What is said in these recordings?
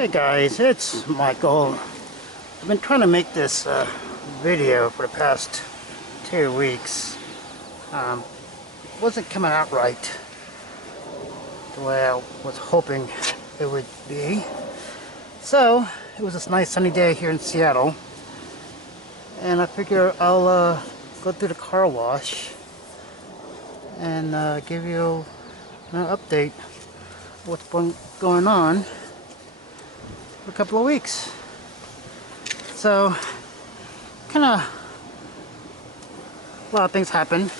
Hey guys, it's Michael. I've been trying to make this video for the past 2 weeks. Wasn't coming out right the way I was hoping it would be. So it was this nice sunny day here in Seattle, and I figure I'll go through the car wash and give you an update of what's been going on for a couple of weeks. So kind of a lot of things happened.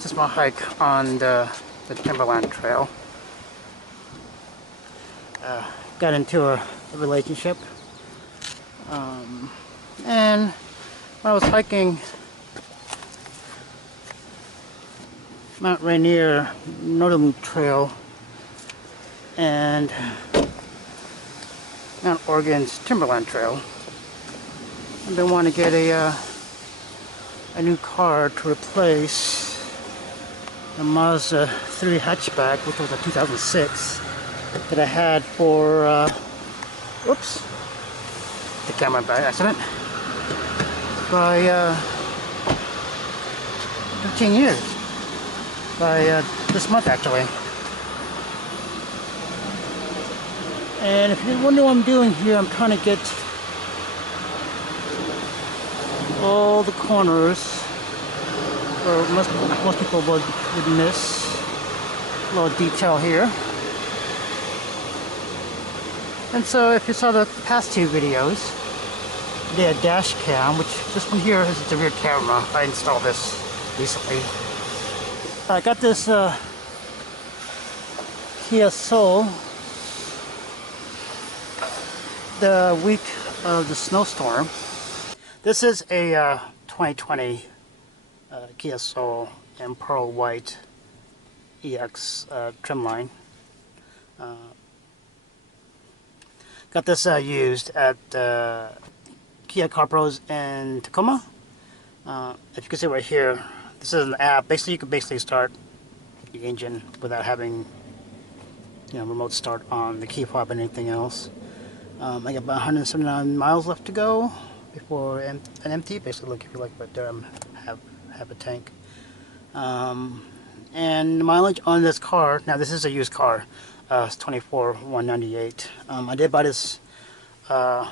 Just my hike on the Timberland Trail. Got into a relationship, and when I was hiking Mount Rainier Northern Trail and Mount Oregon's Timberland Trail, I've been wanting to get a new car to replace the Mazda 3 hatchback, which was a 2006 that I had for whoops, the camera by accident, by 15 years, by this month actually. And if you wonder what I'm doing here, I'm trying to get all the corners where most people would miss. A little detail here. And so if you saw the past two videos, they had dash cam, which this one here is the rear camera. I installed this recently. I got this Kia Soul the week of the snowstorm. This is a 2020 Kia Soul in pearl white EX trim line. Got this used at Kia Car Pros in Tacoma. If you can see right here, this is an app. Basically, you can basically start the engine without having, remote start on the key fob and anything else. I got about 179 miles left to go before an empty. Basically, look, if you like, right there, have a tank. And the mileage on this car. Now, this is a used car. It's 24,198. I did buy this at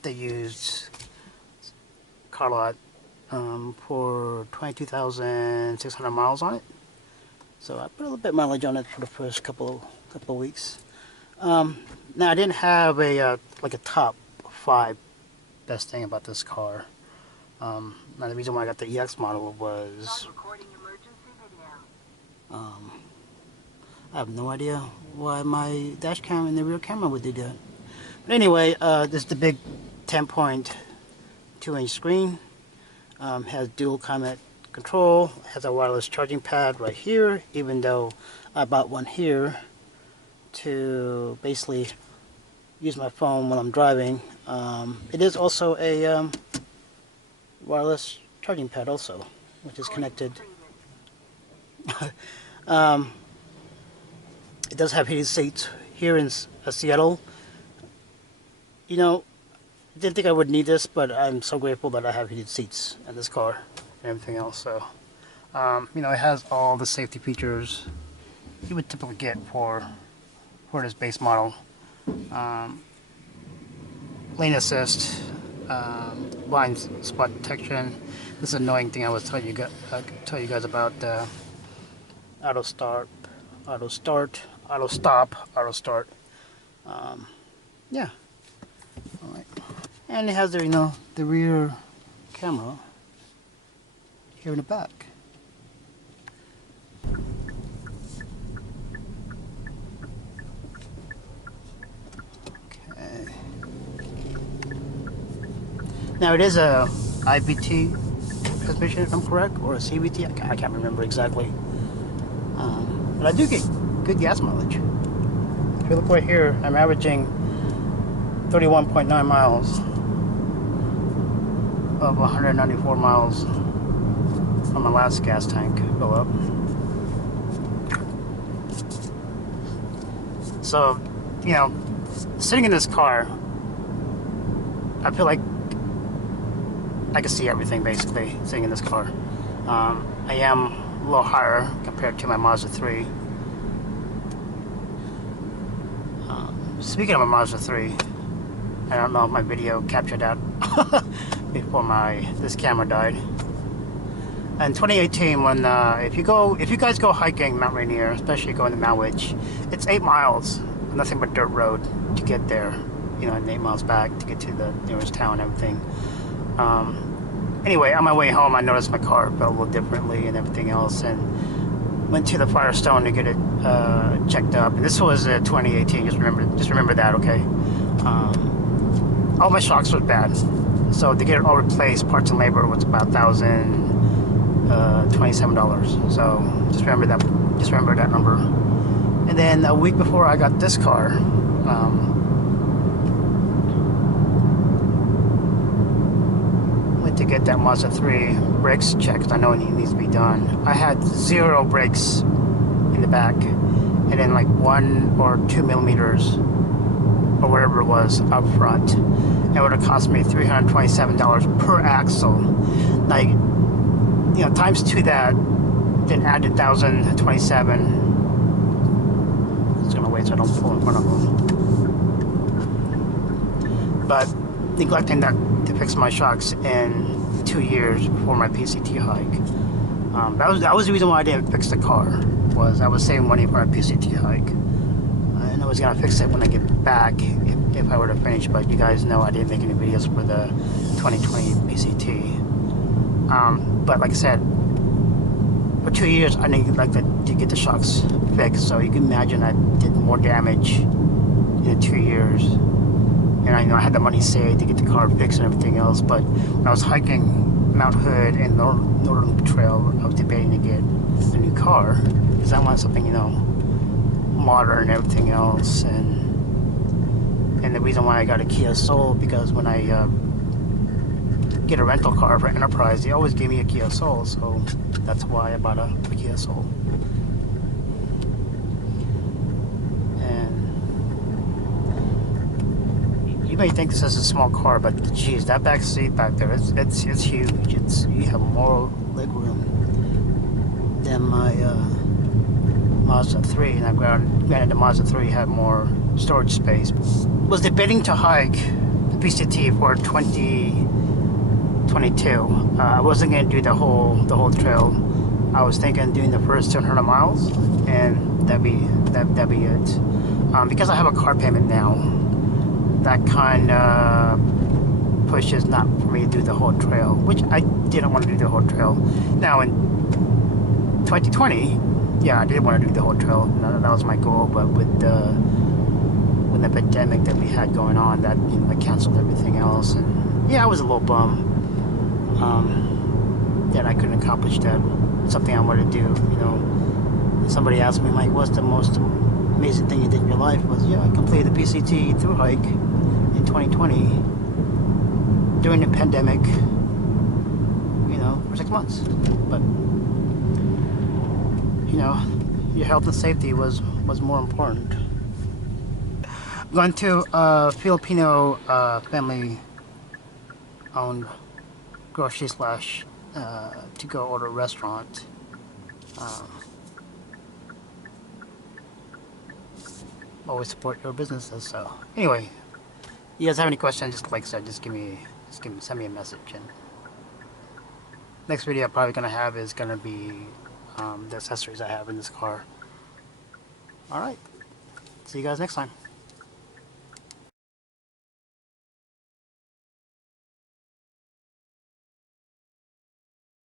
the used car lot for 22,600 miles on it. So I put a little bit of mileage on it for the first couple of weeks. Now I didn't have a like a top 5 best thing about this car. Now the reason why I got the EX model was I have no idea why my dash cam and the rear camera would do that. But anyway, this is the big 10.2-inch screen. Has dual climate control. Has a wireless charging pad right here, even though I bought one here to basically use my phone when I'm driving. It is also a wireless charging pad also, which is connected. It does have heated seats here in Seattle. Didn't think I would need this, but I'm so grateful that I have heated seats in this car and everything else. So, it has all the safety features you would typically get for this base model. Lane assist, blind spot detection. This is an annoying thing I was telling you guys about. Auto start, auto stop, auto start. Yeah. All right. And it has the rear camera here in the back. Okay. Now it is a IVT transmission, if I'm correct, or a CVT. I can't remember exactly. But I do get good gas mileage. If you look right here, I'm averaging 31.9 miles of 194 miles on my last gas tank fill up. So, you know, sitting in this car, I feel like I can see everything basically sitting in this car. I am a little higher compared to my Mazda 3. Speaking of a Mazda 3, I don't know if my video captured that before this camera died. In 2018, when if you guys go hiking Mount Rainier, especially going to Mowich, it's 8 miles, nothing but dirt road to get there. You know, and 8 miles back to get to the nearest town and everything. Anyway, on my way home, I noticed my car felt a little differently and everything else, and went to the Firestone to get it checked up. And this was 2018. Just remember that, okay? All my shocks were bad, so to get it all replaced, parts and labor was about $1,027. So just remember that. Just remember that number. And then a week before I got this car, went to get that Mazda 3 brakes checked. I know it needs to be done. I had 0 brakes in the back, and then like 1 or 2 millimeters or whatever it was up front. It would have cost me $327 per axle. Now, you know, times 2 that, then add $1,027. It's gonna wait so I don't pull in front of them. But neglecting that to fix my shocks in 2 years before my PCT hike. That was the reason why I didn't fix the car. Was I was saving money for a PCT hike, and I was gonna fix it when I get back if I were to finish. But you guys know I didn't make any videos for the 2020 PCT. But like I said, for 2 years I neglected to get the shocks fixed. So you can imagine I did more damage in 2 years. And I know I had the money saved to get the car fixed and everything else, but when I was hiking Mount Hood and Northern Trail, I was debating to get a new car because I wanted something, you know, modern and everything else. And the reason why I got a Kia Soul, because when I get a rental car for Enterprise, they always give me a Kia Soul, so that's why I bought a Kia Soul. You may think this is a small car, but geez, that back seat back there, it's huge. You have more leg room than my Mazda 3, and granted the Mazda 3 had more storage space. Was debating to hike the PCT for 2022. I wasn't gonna do the whole trail. I was thinking of doing the first 200 miles, and that'd be it. Because I have a car payment now, that kind of pushes not for me to do the whole trail, which I didn't want to do the whole trail. Now in 2020, yeah, I did want to do the whole trail. That was my goal, but with the pandemic that we had going on, that, you know, I canceled everything else, and yeah, I was a little bummed that I couldn't accomplish that. Something I wanted to do, you know. Somebody asked me, Mike, what's the most amazing thing you did in your life? Was, yeah, I completed the PCT through hike in 2020 during the pandemic, you know, for 6 months. But, you know, your health and safety was more important. I'm going to a Filipino family-owned grocery slash to go order a restaurant. Always support your businesses. So anyway, you guys have any questions, just like I said, send me a message. And next video I'm probably gonna have is gonna be the accessories I have in this car. All right, see you guys next time.